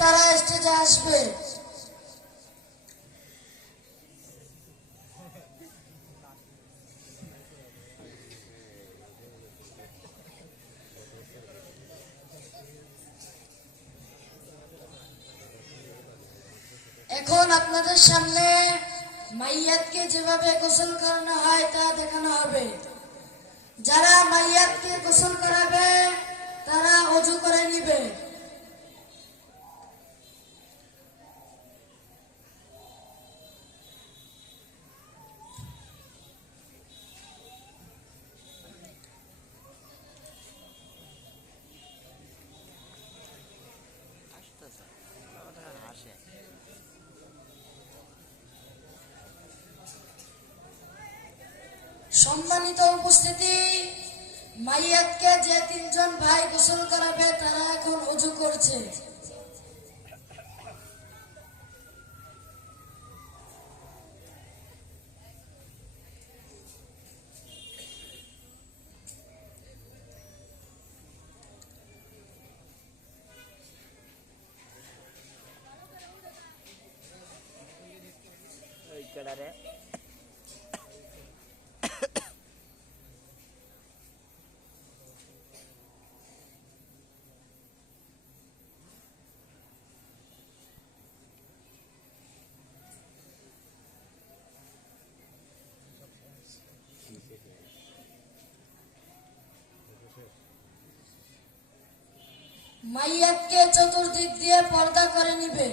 তারা স্টেজে আসবে। এখন আপনাদের সামনে মাইয়াতকে যেভাবে গোসল করানো হয় তা দেখানো হবে। যারা মাইয়াতকে গোসল করাবে তারা ওযু করে নিবে। সম্মানিত উপস্থিতি, মাইয়াতকে যে তিনজন ভাই গোসল করাবে তারা এখন ওযু করছে। মাইয়াতকে চতুর্দিক দিয়ে পর্দা করে নিবে।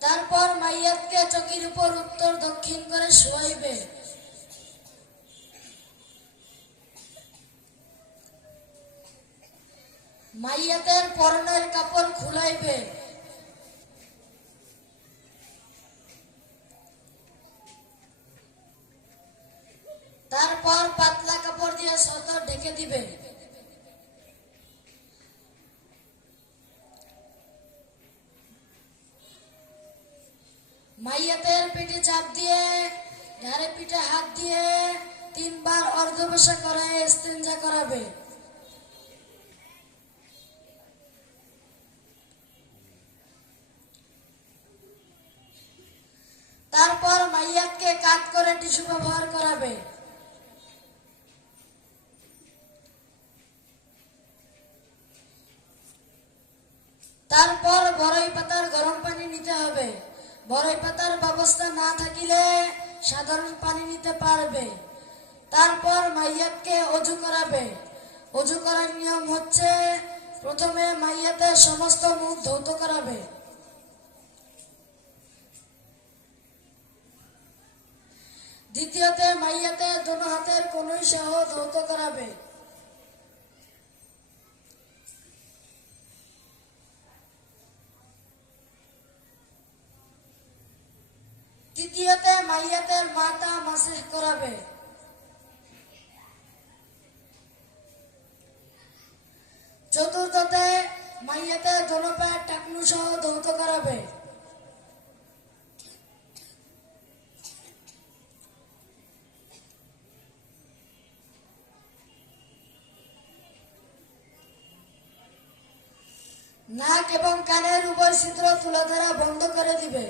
তারপর মাইয়াতকে চকির উপর উত্তর দক্ষিণ করে শোয়াইবে। মাইয়াতের পরনের কাপড় খুলাইবে। তারপর পাতলা কাপড় দিয়ে সতর ঢেকে দিবে। মাইয়াতের পেটে চাপ দিয়ে ঘাড়ে পিঠে হাত দিয়ে 3 বার অর্ধবসা করায় ইস্তেঞ্জা করাবে। তারপর মাইয়াতকে কাত করে টিস্যু ব্যবহার করাবে। তারপর বড়ই পাতার গরম পানি নিতে হবে। বড়ই পাতার ব্যবস্থা না থাকিলে সাধারণ পানি নিতে পারবে। তারপর মাইয়াতকে ওযু করাবে। ওযু করার নিয়ম হচ্ছে, প্রথমে মাইয়াতের সমস্ত মুখ ধৌত করাবে। দ্বিতীয়তে মাইয়াতের দোনো হাতের কনুই সহ ধৌত করাবে। তৃতীয়তে মাইয়াতের মাথা মাসিহ করাবে। চতুর্থতে মাইয়াতের দোনো পায়ের টাকনু সহ ধৌত করাবে। নাক এবং কানের উভয় ছিদ্র তুলা দ্বারা বন্ধ করে দিবে।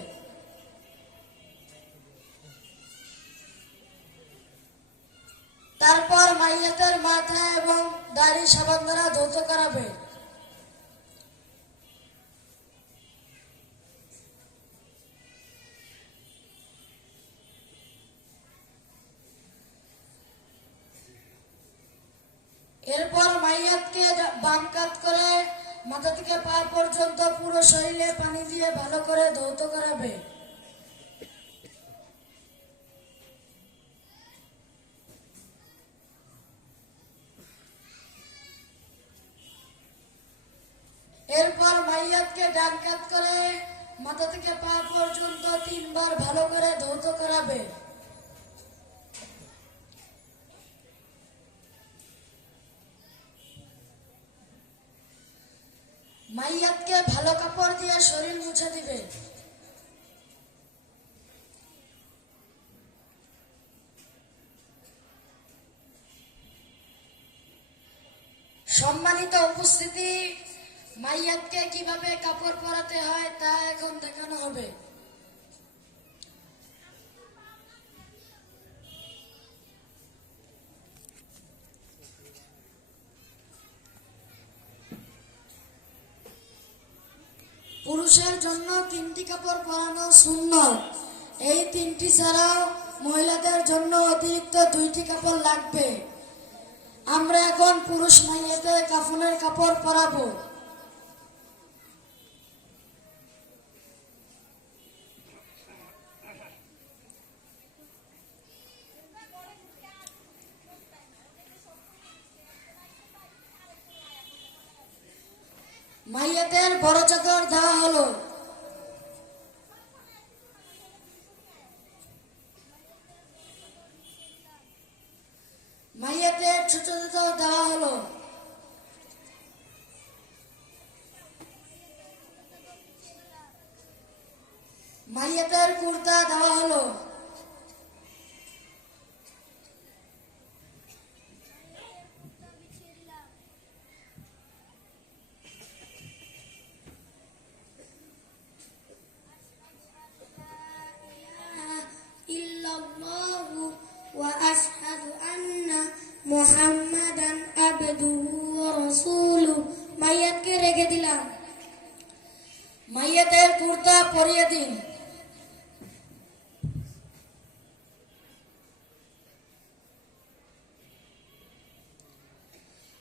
তারপর মাইয়াতের মাথা এবং দাড়ি সাবান দ্বারা ধৌত করাবে। এরপর মাইয়াতকে বাম কাত করে মাথা থেকে পা পর্যন্ত পুরো শরীরে পানি দিয়ে ভালো করে ধৌত করাবে। এরপর মাইয়াতকে ডান কাত করে মাথা থেকে পা পর্যন্ত 3 বার ভালো করে ধৌত করাবে। মাইয়াতকে ভালো কাপড় দিয়ে শরীর মুছে দিবে। সম্মানিত উপস্থিতি, মাইয়াতকে কিভাবে কাপড় পরাতে হয় তা এখন দেখানো হবে। পুরুষের জন্য 3টি কাপড় পরানো সুন্নত। এই 3টি ছাড়াও মহিলাদের জন্য অতিরিক্ত 2টি কাপড় লাগবে। আমরা এখন পুরুষ মাইয়াদের কাফনের কাপড় পরাবো। মাইয়াদের বড় চাদর দেওয়া হলো। মাইয়াদের ছোট চাদর দেওয়া হলো। মাইয়াদের কুর্তা দেওয়া হলো। মুহাম্মাদান আবদুহু ওয়া রাসূলুহু। মাইয়াতকে রেখে দিলাম। মাইয়াতের কুর্তা পরিয়ে দিন।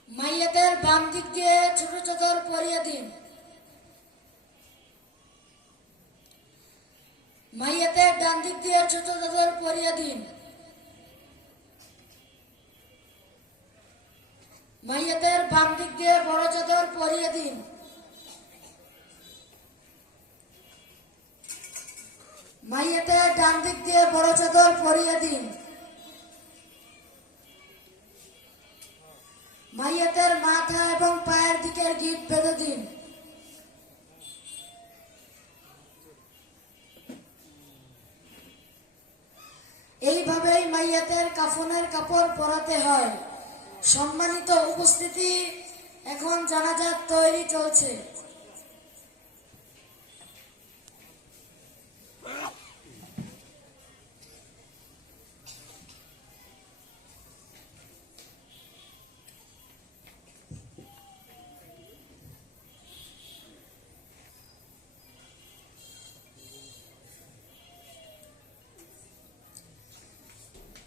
মাইয়াতের বাম দিক দিয়ে ছোট চাদর পরিয়ে দিন। মাইয়াতের ডান দিক দিয়ে ছোট চাদর পরিয়ে দিন। মাইয়াতের বাম দিক দিয়ে বড় চাদর পরিয়ে দিন। মাইয়াতের ডান দিক দিয়ে বড় চাদর পরিয়ে দিন। মাইয়াতের মাথা এবং পায়ের দিকের গিট বেঁধে দিন। এইভাবেই মাইয়াতের কাফনের কাপড় পরাতে হয়। সম্মানিত উপস্থিতি, এখন জানাজার তৈরি চলছে।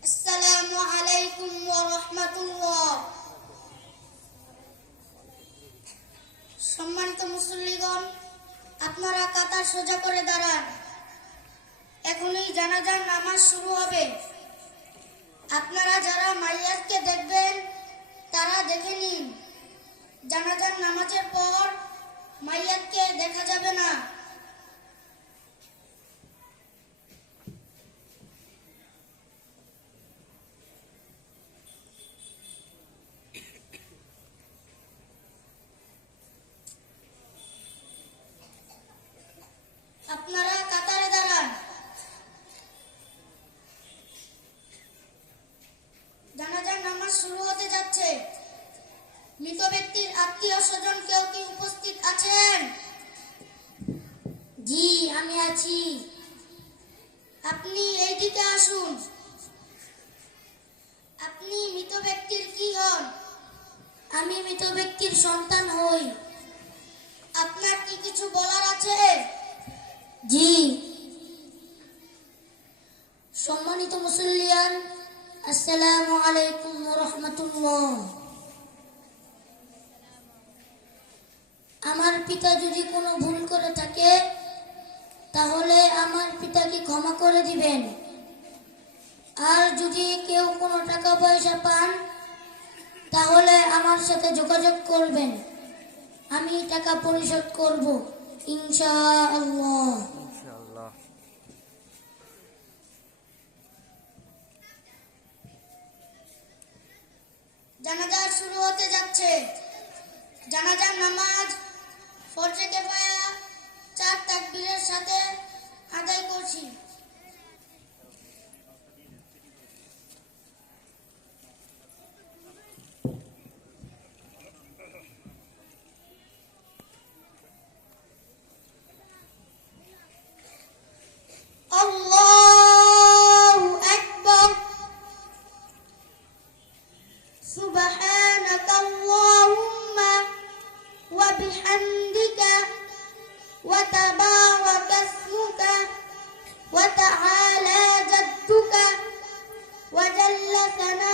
আসসালামু আলাইকুম ওয়া রাহমাতুল্লাহ। সম্মানিত মুসল্লিগণ, আপনারা কাতার সোজা করে দাঁড়ান। এখনই জানাজার নামাজ শুরু হবে। আপনারা যারা মাইয়াতকে দেখবেন তারা দেখে নিন। জানাজার নামাজের পর মাইয়াতকে দেখা যাবে না। আপনারা কাতারে দাঁড়ান। জানাজার নামাজ শুরু হতে যাচ্ছে। মৃত ব্যক্তির আত্মীয় স্বজন কেউ কি উপস্থিত আছেন? জি, আমি আছি। আপনি এইদিকে আসুন। আপনি মৃত ব্যক্তির কি হন? আমি মৃত ব্যক্তির সন্তান হই। আপনার কি কিছু বলার আছে? জি। সম্মানিত মুসল্লিয়ান, আসসালামু আলাইকুম ওয়া রাহমাতুল্লাহ। আমার পিতা যদি কোনো ভুল করে থাকে তাহলে আমার পিতাকে ক্ষমা করে দিবেন। আর যদি কেউ কোনো টাকা পয়সা পান তাহলে আমার সাথে যোগাযোগ করবেন। আমি টাকা পরিশোধ করব ইনশাআল্লাহ। জানাজা শুরু হতে যাচ্ছে। জানাজার নামাজ ফরজে কিফায়া 4 তাকবীরের সাথে আদায় করছি। আল্লাহু আকবার। সুবহানাকাল্লাহুম্মা ওয়া বিহামদিকা ওয়া তাবারাকা ইসমুকা ওয়া তাআলা জাদ্দুকা ওয়া জাল্লা সানা